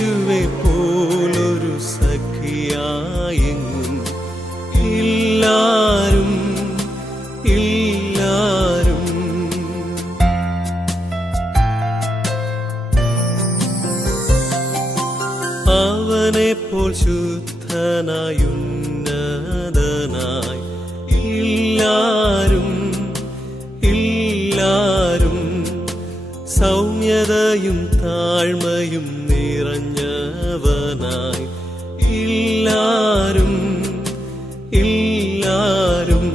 യേശുവെ പോലൊരു സഖിയായെങ്ങും ഇല്ലാരും ഇല്ലാരും. അവനെപ്പോൽ ശുദ്ധനായുന്നതനായി ഇല്ലാരും ഇല്ലാരും. സൗമ്യതയും താഴ്മയും നിറഞ്ഞവനായി ഇല്ലാരും ഇല്ലാരും.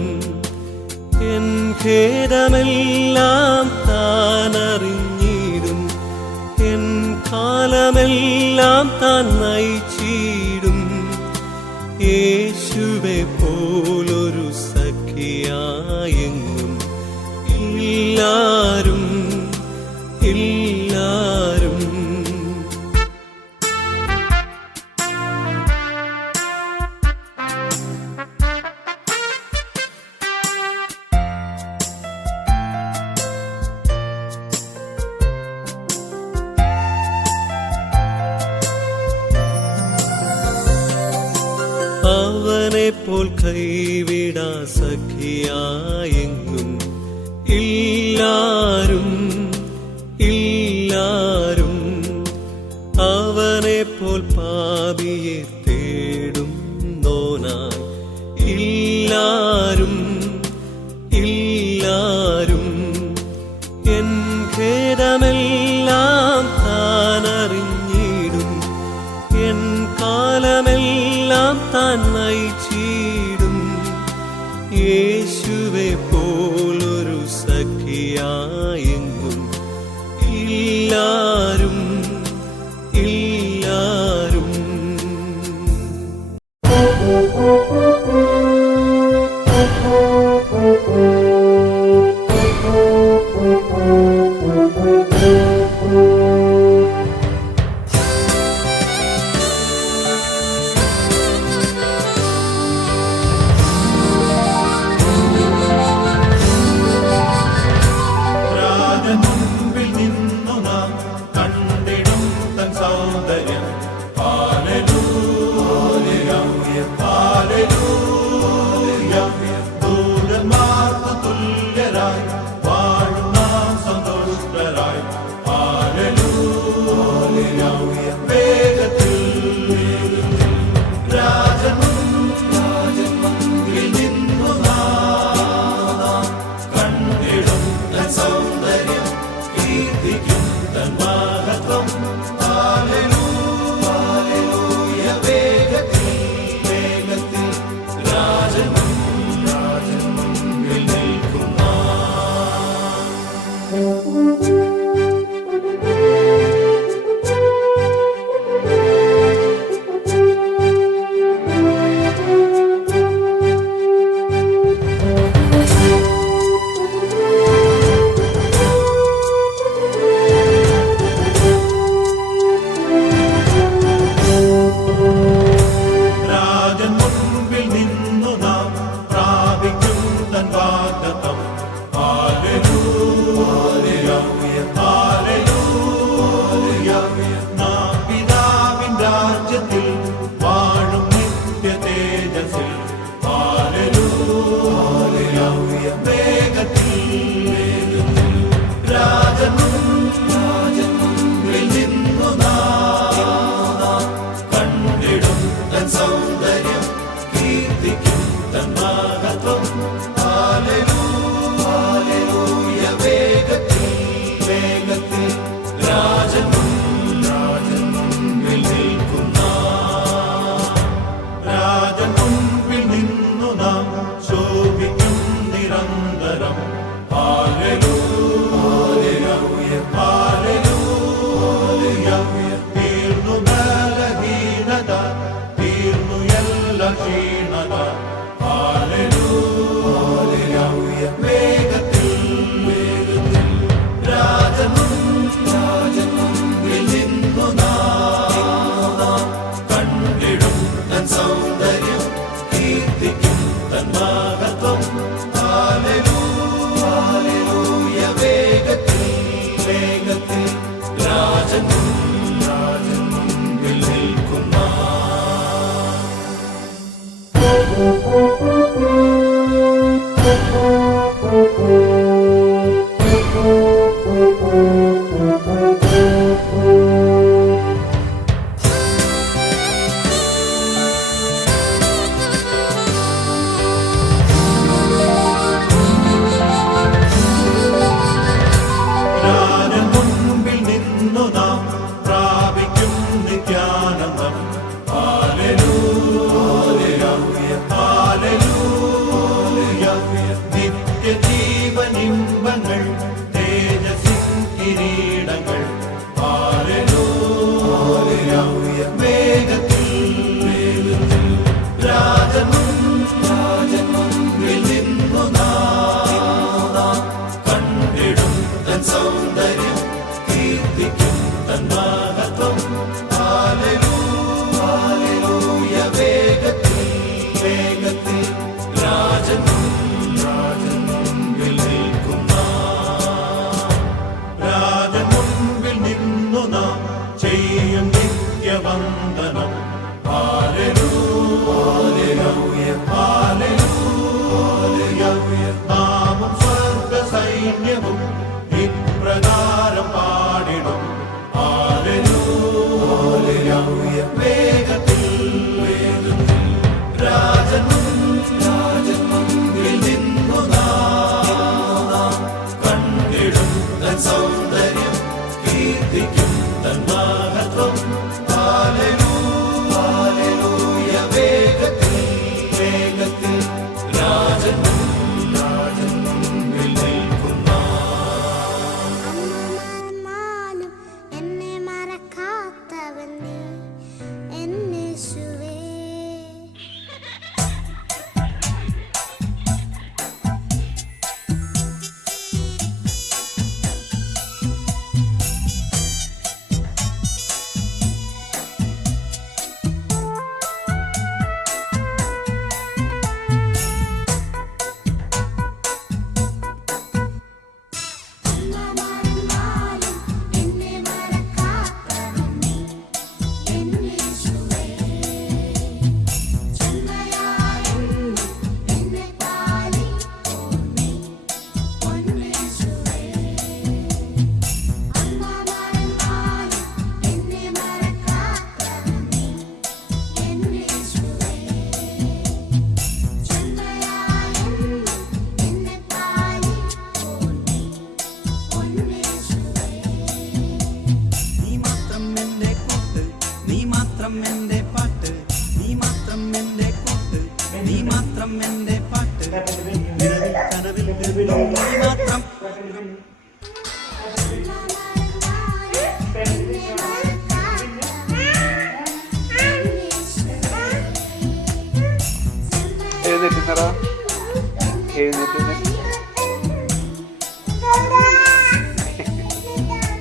എൻ ഖേദമെല്ലാം താനറിഞ്ഞിടും, എൻ കാലമെല്ലാം താൻ നയിച്ചിടും. യേശുവെ പോലൊരു സഖിയായെങ്ങും ഇല്ലാരും ഇല്ലാരും. അവനെപ്പോൽ കൈവിടാ സഖിയായെങ്ങും ഇല്ലാരും ഇല്ലാരും. അവനെപ്പോൽ പാപിയെ തേടുന്നോനായി ഇല്ലാരും ഇല്ലാരും. എൻ ഖേദമെല്ലാം താനറിഞ്ഞിടും, എൻ കാലമെല്ലാം താൻ നയിച്ചിടും. യേശുവെ പോലൊരു സഖിയായെങ്ങും ഇല്ലാരും ഇല്ലാരും.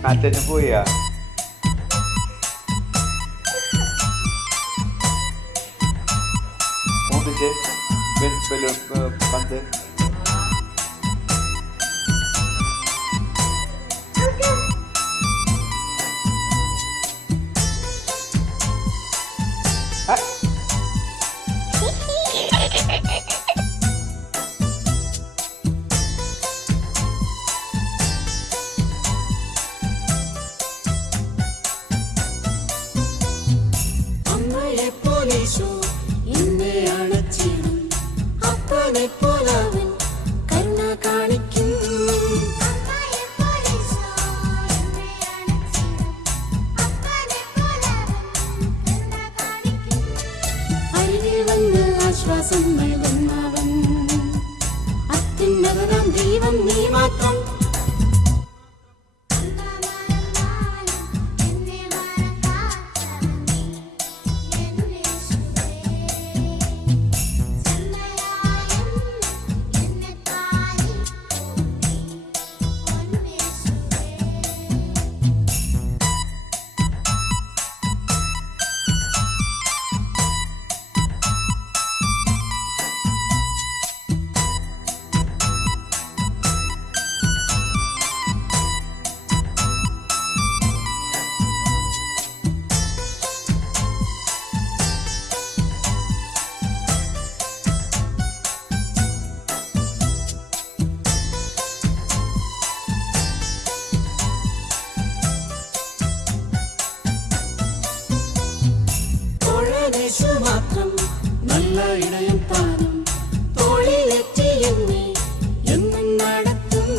അച്ഛന് പോയാ ഒന്നിച്ച് പന്ത് ആശ്വാസം നൽകുന്നവൻ അത്യുന്നതനാം ദൈവം നീ മാത്രം. മാത്രം നല്ല ഇടയൻ താനും തോളിലേറ്റി എന്നെ എന്നും നടത്തും.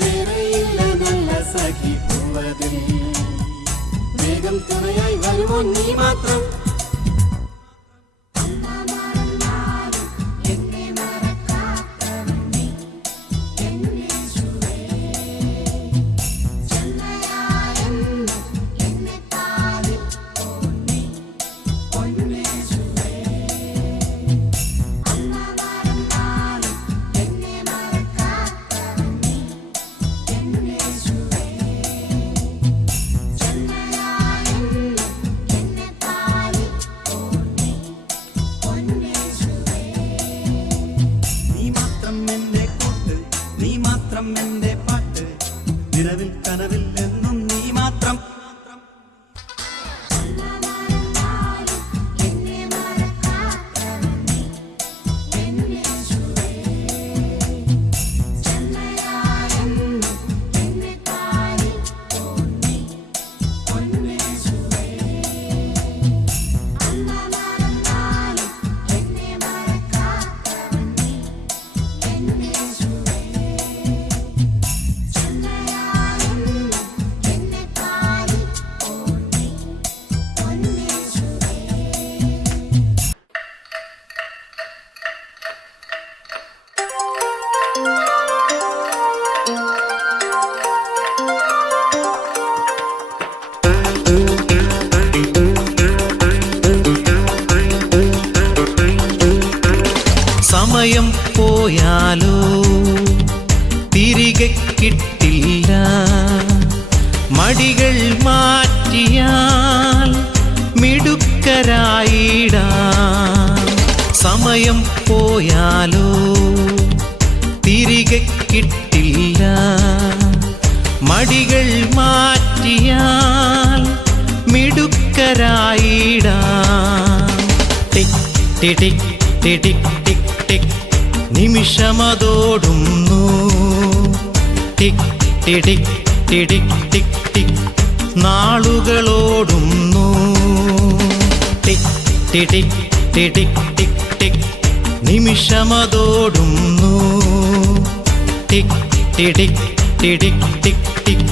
വേറെയില്ല നല്ല സഖി പൂവതിൽ വേഗം തുണയായി വരുമോ നീ മാത്രം. എന്റെ പാട്ട് നിലവിൽ കനവിൽ എന്നും നീ മാത്രം. പോയാലോ തിരികെ കിട്ടില്ല. മടികൾ മാറ്റിയാൽ മിടുക്കരായിടാം. സമയം പോയാലോ തിരികെ കിട്ടില്ല. മടികൾ മാറ്റിയാൽ മിടുക്കരായിടാം. ടിക് ടിക് ടിക് ടിക് ടിക് നിമിഷമതോടുന്നു. ടിക് ടിക് ടിക് ടിക് ടിക് നാളുകളോടുന്നു. ടിക് ടിക് ടിക് ടിക് ടിക് നിമിഷമതോടുന്നു. ടിക് ടിക് ടിക് ടിക് ടിക്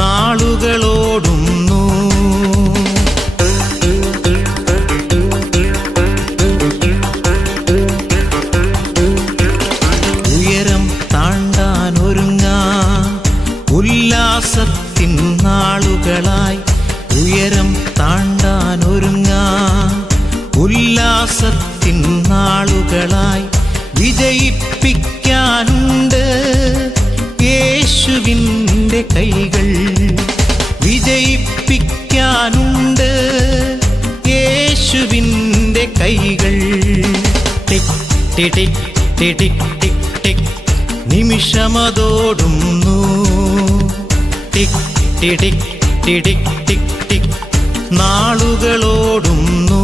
നാളുകളോടുന്നു. ഉയരം താണ്ടാനൊരുങ്ങാൻ ഉല്ലാസത്തിൻ നാളുകളായി. ഉയരം താണ്ടാനൊരുങ്ങാൻ ഉല്ലാസത്തിൻ നാളുകളായി. വിജയിപ്പിക്കാനുണ്ട് യേശുവിൻ്റെ കൈകൾ. വിജയിപ്പിക്കാനുണ്ട് യേശുവിൻ്റെ കൈകൾ. ടിക് ടിക് ടിക് ടിക് ടിക് നിമിഷമതോടുന്നു. ടിക് ടിക് ടിക് ടിക് ടിക് നാളുകളോടുന്നു.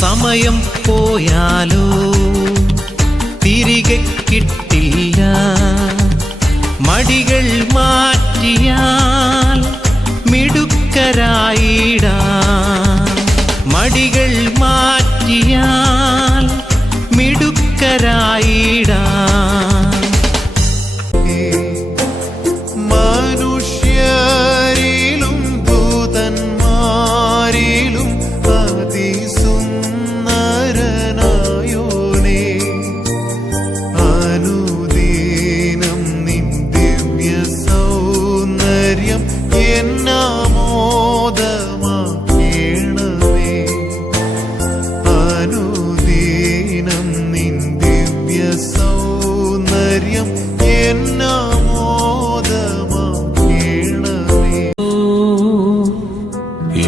സമയം പോയാലോ തിരികെ കിട്ടില്ല. മടികൾ മാറ്റിയാൽ മിടുക്കരായിടാം. മടികൾ മാറ്റിയാൽ മിടുക്കരായിടാം. മനുഷ്യരിലും ദൂതന്മാരിലും അതിസുന്ദരനായോനേ, അനുദീനം നിൻ ദിവ്യ സൗന്ദര്യം എന്നാമോദമാക്കേണമേ. അനുദീനം നിൻ ദിവ്യ സൗന്ദര്യം എന്നാമോദമാക്കേണമേ.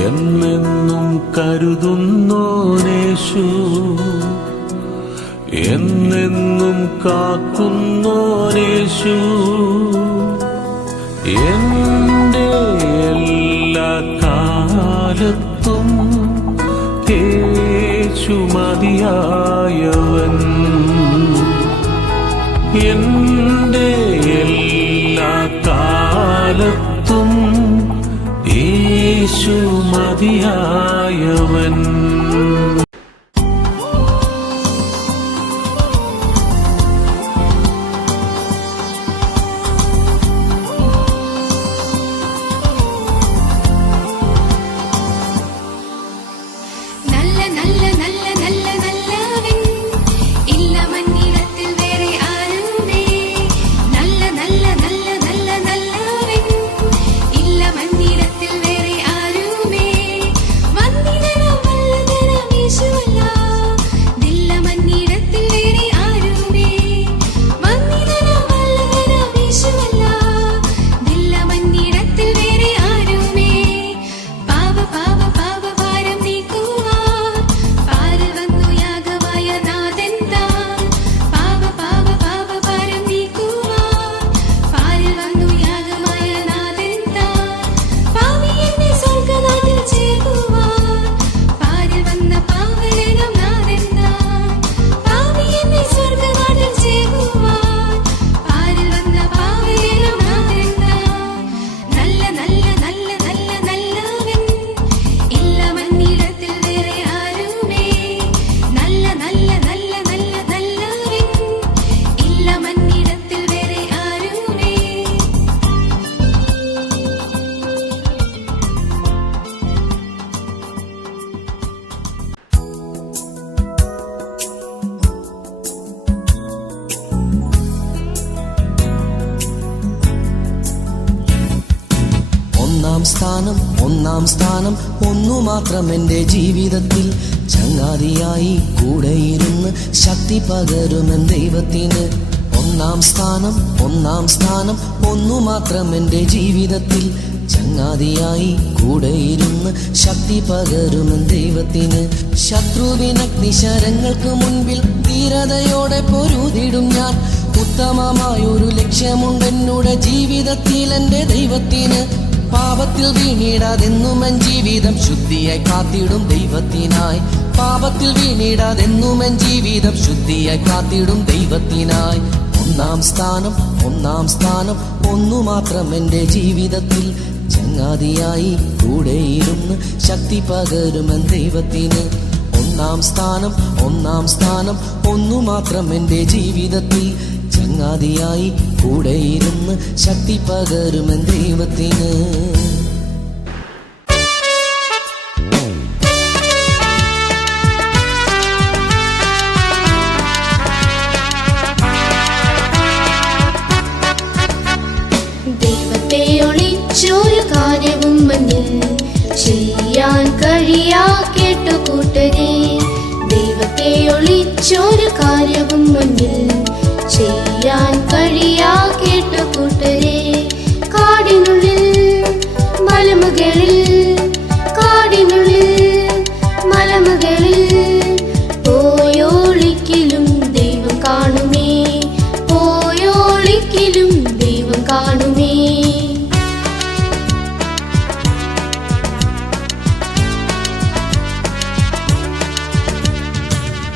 എന്നെന്നും കരുതുന്നോനേശു, എന്നെന്നും കാക്കുന്നോനേശു, എൻ്റെ എല്ലാ കാലത്തും യേശു മതിയായവൻ. എൻ്റെ എല്ലാ കാലത്തും യേശു മതിയായവൻ. നല്ല നല്ല നല്ല നല്ല നല്ലവൻ, ഇല്ല മന്നിടത്തിൽ വേറെ ആരുമേ. നല്ല നല്ല നല്ല നല്ല നല്ലവൻ, ഇല്ല മന്നിടത്തിൽ വേറെ ആരുമേ. വന്ദിതനാം വല്ലഭനാം യേശുവല്ല, ദില്ല മന്നിടത്തിൽ വേറെ ആരുമേ. വന്ദിതനാം വല്ലഭനാം യേശുവല്ല, ദില്ല മന്നിടത്തിൽ വേറെ ആരുമേ. പാപ പാപ പാപ ഭാരം നീക്കുവാൻ പാരിൽ വന്നു യാഗമായ നാഥൻ താൻ. പാപ പാപ പാപ ഭാരം നീക്കുവാൻ പാരിൽ വന്നു യാഗമായ നാഥൻ താൻ. പാപി എന്നെ സ്വർഗ്ഗനാട്ടിൽ ചേർക്കുവാൻ പാരിൽ വന്ന പാവനനാം നാഥൻ താൻ. പാപി എന്നെ സ്വർഗ്ഗനാട്ടിൽ ചേർക്കുവാൻ പാരിൽ വന്ന പാവനനാം നാഥൻ താൻ. നല്ല നല്ല നല്ല നല്ല നല്ലവൻ, ഇല്ല മന്നിടത്തിൽ വേറെ ആരുമേ. നല്ല നല്ല നല്ല നല്ല നല്ലവൻ, ഇല്ല മന്നിടത്തിൽ വേറെ ആരുമേ. ഒന്നാം സ്ഥാനം ഒന്നു മാത്രം എൻ്റെ ജീവിതത്തിൽ. ചങ്ങാതിയായി കൂടെയിരുന്ന് ശക്തി പകരുമെൻ ദൈവത്തിന്. ഒന്നാം സ്ഥാനം ഒന്നു മാത്രം എൻ്റെ ജീവിതത്തിൽ. ചങ്ങാതിയായി കൂടെയിരുന്ന് ശക്തി പകരുമെൻ ദൈവത്തിന്. ശത്രുവിനഗ്നിശരങ്ങൾക്ക് മുൻപിൽ ധീരതയോടെ പൊരുതിടും ഞാൻ. ഉത്തമമായൊരു ലക്ഷ്യമുണ്ടെന്നുടെ ജീവിതത്തിൽ എൻ്റെ ദൈവത്തിന്. പാപത്തിൽ വീണിടാതെന്നുമെൻ ജീവിതം ശുദ്ധിയായി കാത്തിടും ദൈവത്തിനായി. പാപത്തിൽ വീണിടാതെന്നുമെൻ ജീവിതം ശുദ്ധിയായി കാത്തിടും ദൈവത്തിനായി. ഒന്നാം സ്ഥാനം ഒന്നു മാത്രം എൻ്റെ ജീവിതത്തിൽ. ചങ്ങാതിയായി കൂടെയിരുന്ന് ശക്തി പകരുമെൻ ദൈവത്തിന്. ഒന്നാം സ്ഥാനം ഒന്നു മാത്രം എൻ്റെ ജീവിതത്തിൽ. ചങ്ങാതിയായി കൂടെയിരുന്ന് ശക്തി പകരുമെൻ ദൈവത്തിന്. ദൈവത്തെ ഒളിച്ചൊരു കാര്യവും മുന്നിൽ ചെയ്യാൻ കഴിയാ കേട്ടു കൂട്ടരെ. ദൈവത്തെ ഒളിച്ചൊരു കാര്യവും മുന്നിൽ ചെയ്യാൻ കഴിയാ കേട്ടു കൂട്ടരെ. കാടിനുള്ളിൽ മലമുകളിൽ പോയോളിക്കലും ദൈവം കാണുമേ. പോയോളിക്കലും ദൈവം കാണുമേ.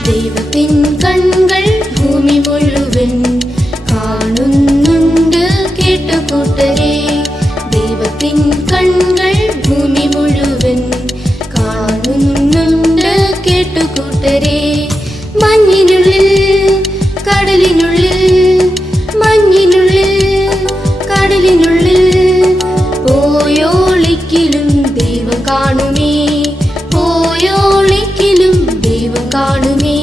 ദൈവത്തിൻ കൺകൾ ഭൂമി മുഴുവൻ കാണുന്നുണ്ട് കേട്ടു കൂട്ടരെ. ദൈവത്തിൻ കൺകൾ ഭൂമി മുഴുവൻ കാണുന്നുണ്ട് കേട്ടു കൂട്ടരെ. മഞ്ഞിനുള്ളിൽ കടലിനുള്ളിൽ പോയോളിക്കലും ദൈവം കാണുമേ. പോയോളിക്കലും ദൈവം കാണുമേ.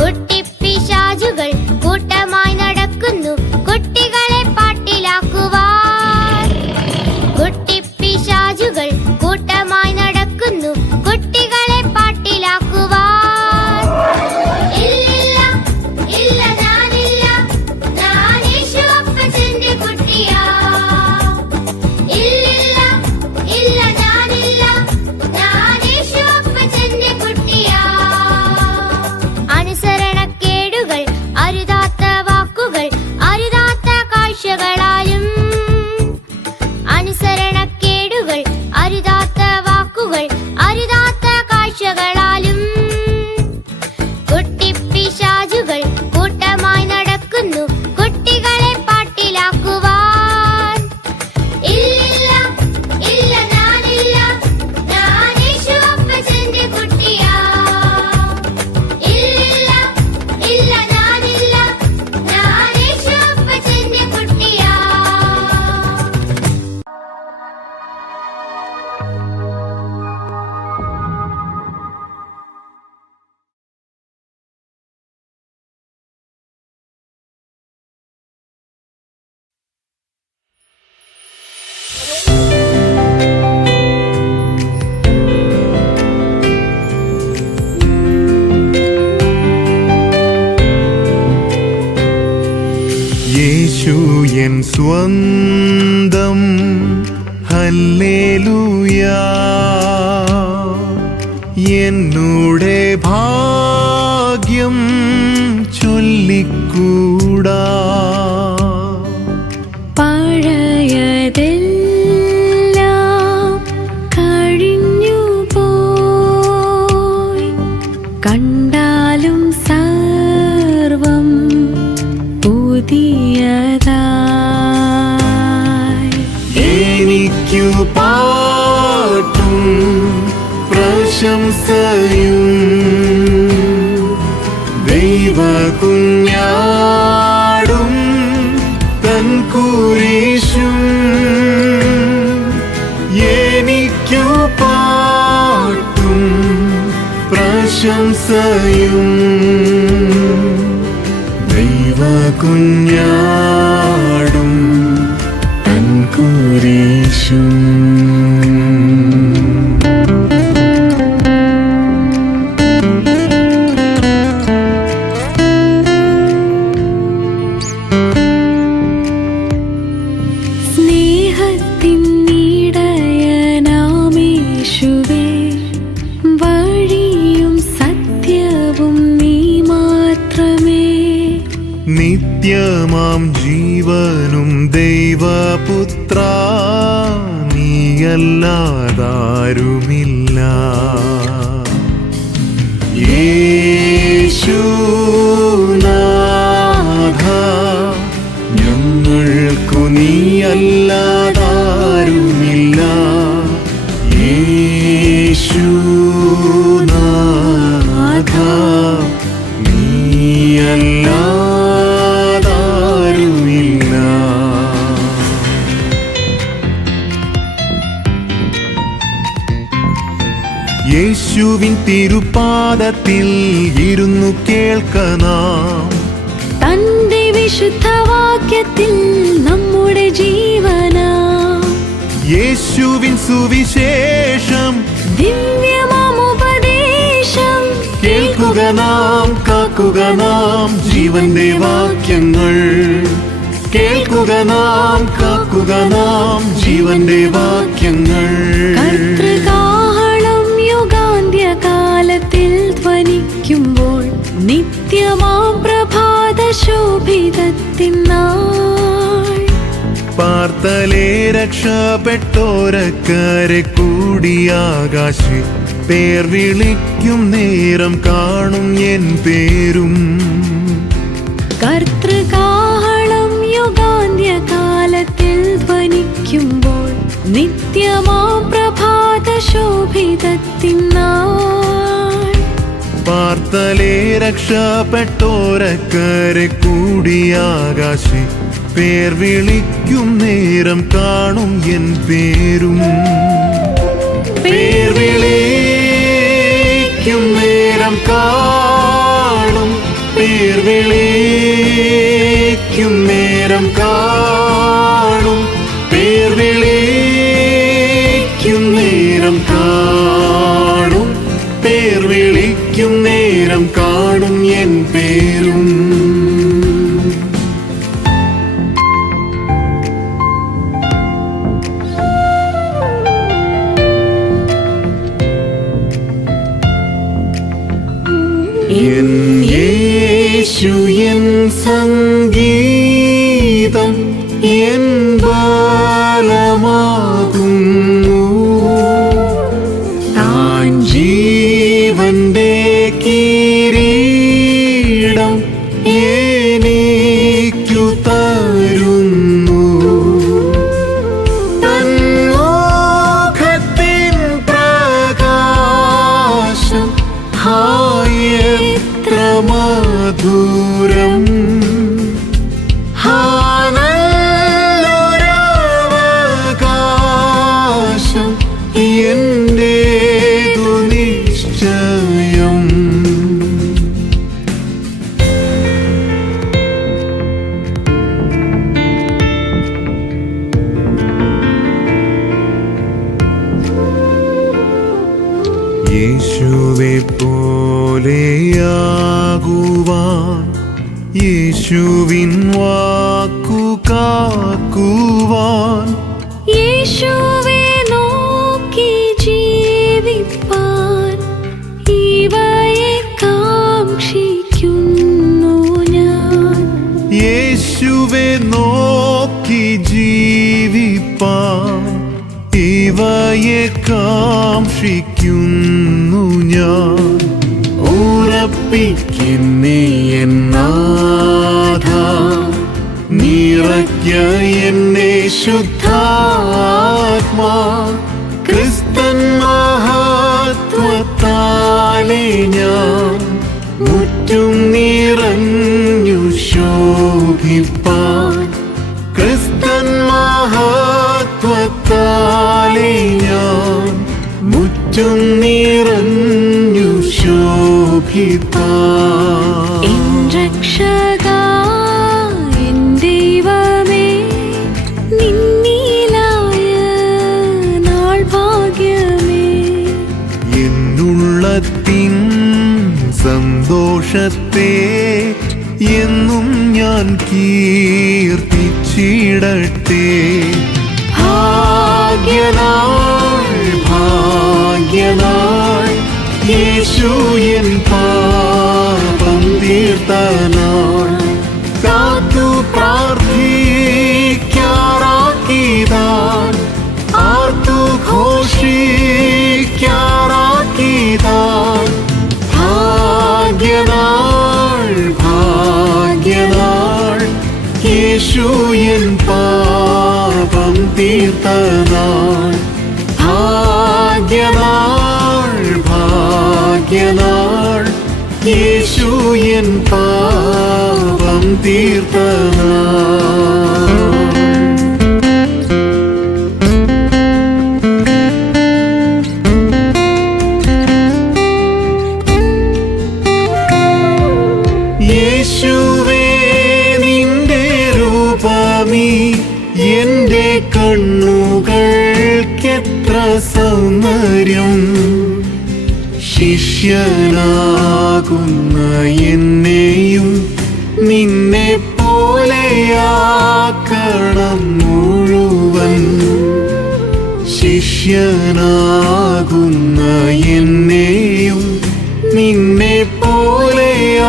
കുട്ടിപ്പിശാചുകൾ കൂട്ടമായി നടക്കുന്നു കുട്ടികളെ പാട്ടിലാക്കുവാൻ. കുട്ടിപ്പിശാചുകൾ കൂട്ടമായി നടക്കുന്നു കുട്ടികളെ പാട്ടിലാക്കുവാൻ. ഇല്ലില്ല ഇല്ല ഞാനില്ല, ഞാൻ യേശു അപ്പച്ചന്റെ കുട്ടിയാ. ഇല്ലില്ല ഇല്ല ഞാനില്ല, ഞാൻ യേശു അപ്പച്ചന്റെ കുട്ടിയാ. അനുസരണക്കേടുകൾ അരുതാത്ത വാക്കുകൾ അരുതാത്ത കാഴ്ചകളാലും. അനുസരണക്കേടുകൾ അരുതാത്ത വാക്കുകൾ അരുതാത്ത കാഴ്ചകളാലും. കുട്ടിപ്പിശാചുകൾ കൂട്ടമായി നടക്കുന്നു കുട്ടികളെ പാട്ടിലാക്കുവാൻ. ഇല്ലില്ല ഇല്ല ഞാനില്ല, ഞാൻ യേശു അപ്പച്ചന്റെ കുട്ടിയാ. ഇല്ലില്ല ഇല്ല ഞാനില്ല, ഞാൻ യേശു അപ്പച്ചന്റെ കുട്ടിയാ. യേശു എൻ സ്വന്തം ഹല്ലേലൂയാ. എന്നുടെ ഭാഗ്യം ചൊല്ലിക്കൂടാ. പഴയതെല്ലാം കഴിഞ്ഞു പോയി, കണ്ടാലും സർവം പുതിയതായി. എനിക്കു പാട്ടും പ്രശംസയും ദൈവകുഞ്ഞാടും തൻ കുരിശും. എനിക്കു പാട്ടും പ്രശംസയും കുഞ്ഞാടും തൻ കുരിശും. സ്നേഹത്തിനിടയനാമേശുവേ, വഴിയും സത്യവും നീ മാത്രമേ. നിത്യമാം ജീവനും ദൈവപുത്ര, നീയല്ലാതാരുമില്ല. യേശുനാഥ, ഞങ്ങൾക്കു നീയല്ലാതാരുമില്ല. യേശുനാഥ, നീയല്ലാതാരുമില്ല. യേശുവിൻ തിരുപാദത്തിൽ ഇരുന്നു കേൾക്കണം, തന്റെ വിശുദ്ധവാക്യത്തിൽ നമ്മുടെ ജീവനാ. യേശുവിൻ സുവിശേഷം, ദിവ്യമാമുപദേശം കേൾക്കുക നാം, കാക്കുക നാം ജീവന്റെ വാക്യങ്ങൾ. കേൾക്കുക നാം, കാക്കുക നാം ജീവന്റെ വാക്യങ്ങൾ. കർത്തൃകാഹളം യുഗാന്ത്യകാലത്തിൽ ധ്വനിക്കുമ്പോൾ നിത്യമാം പ്രഭാത ശോഭിതത്തിനാൾ. പാർത്തലേ രക്ഷപ്പെട്ടോരക്കരെ കൂടിയാകാശി പേർ വിളിക്കും നേരം കാണും എൻ പേരും. കർത്തൃകാഹളം യുഗാന്ത്യകാലത്തിൽ ധ്വനിക്കുമ്പോൾ നിത്യമാം പ്രഭാത ശോഭിതത്തിനാൾ. പാർത്തലേ രക്ഷപ്പെട്ടോരക്കരെ കൂടിയാകാശി പേർ വിളിക്കും നേരം കാണും എൻ പേരും. പേർ വിളിക്കും നേരം കാണും, പേർ വിളിക്കും നേരം കാണും, പേർ വിളിക്കും നേരം കാണും, പേർ വിളിക്കും നേരം കാണും എൻ പേരും. എൻ യേശു എൻ സംഗീതം, എൻ ബലമാകുന്നു. താൻ ജീവന്റെ കിരീടം എനിക്കു തരുന്നു. തൻ മുഖത്തിൻ പ്രകാശം എത്ര മധുരം. നല്ലൊരവകാശം എന്റേതു നിശ്ചയം. യേശുവെ പോലെയാകുവാൻ, യേശുവിൻ വാക്കു കാക്കുവാൻ, യേശുവേ നോക്കി ജീവിപ്പാൻ ഇവയെ കാക്ഷിക്കുന്നു ഞാൻ. യേശുവെ നോക്കി ജീവിപ്പാൻ ഇവയെ കാക്ഷിക്കുന്നു ഞാൻ. ഉറപ്പിക്കുന്നേ എൻ നാഥ, നിറയ്ക്ക എന്നെ ശുദ്ധാത്മാ. ക്രിസ്തൻ മഹത്വത്താലെ ഞാൻ മുറ്റും നിറഞ്ഞു ശോഭിപ്പാൻ. ക്രിസ്തൻ മഹത്വത്താലെ ഞാൻ മുറ്റും നിറഞ്ഞു ശോഭിപ്പാൻ. എൻ രക്ഷകാ ദൈവത്തിൻ സന്തോഷത്തെ എന്നും ഞാൻ കീർത്തിച്ചിടട്ടെ. ഭാഗ്യനാൾ ഭാഗ്യനാൾ യേശു എൻ പാപം തീർത്ത നാൾ. കാത്തു പ്രാർത്ഥിക്കാറാക്കിതാൻ ആർത്തു ഘോഷിക്കാറാക്കിതാൻ. ഭാഗ്യനാൾ ഭാഗ്യനാൾ യേശു എൻ പാപം തീർത്ത നാൾ. ഭാഗ്യനാൾ ഭാഗ്യനാൾ യേശു എൻ പാപം തീർത്ത നാൾ. യേശുവേ നിന്റെ രൂപമീ എന്റെ കണ്ണുകൾക്കെത്ര സൗന്ദര്യം. ശിഷ്യനാകുന്ന എന്നെയും നിന്നെ പോലെയാക്കണം മുഴുവൻ. ശിഷ്യനാകുന്ന എന്നെയും നിന്നെ പോലെയാക്കണം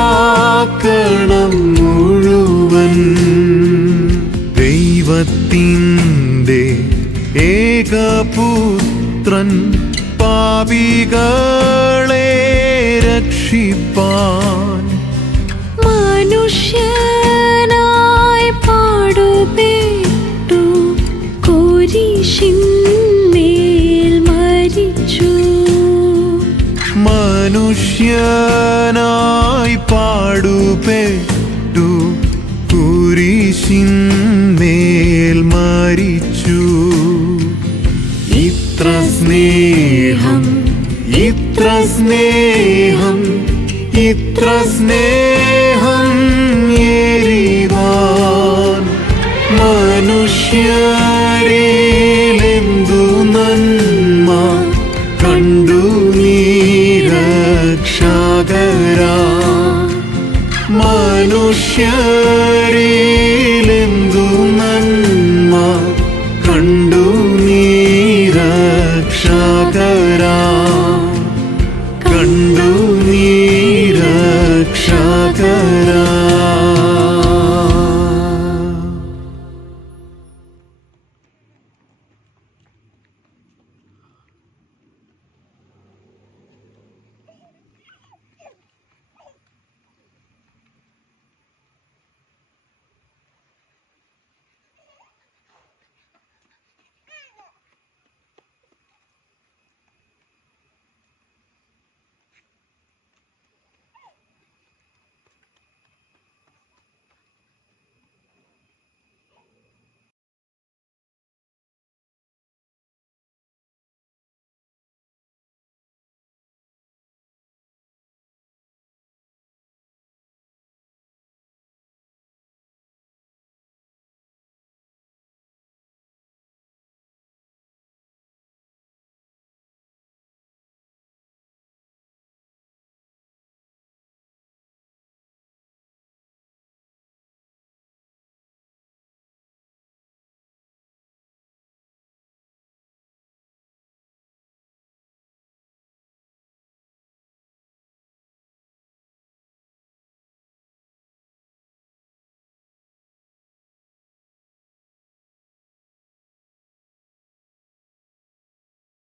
മുഴുവൻ. ദൈവത്തിൻ്റെ ഏകപുത്രൻ പാപികളെ രക്ഷിപ്പാൻ മനുഷ്യനായി പാടുപെട്ടു കുരിശിന്മേൽ മരിച്ചു. മനുഷ്യനായി പാടുപെട്ടു കുരിശിന്മേൽ മരിച്ചു. ഇത്ര സ്നേഹം ഇത്ര സ്നേഹം ഇത്ര സ്നേഹം ഏറിവാൻ മനുഷ്യരിലെന്തു നന്മ കണ്ടു നീ രക്ഷകരാ. മനുഷ്യർ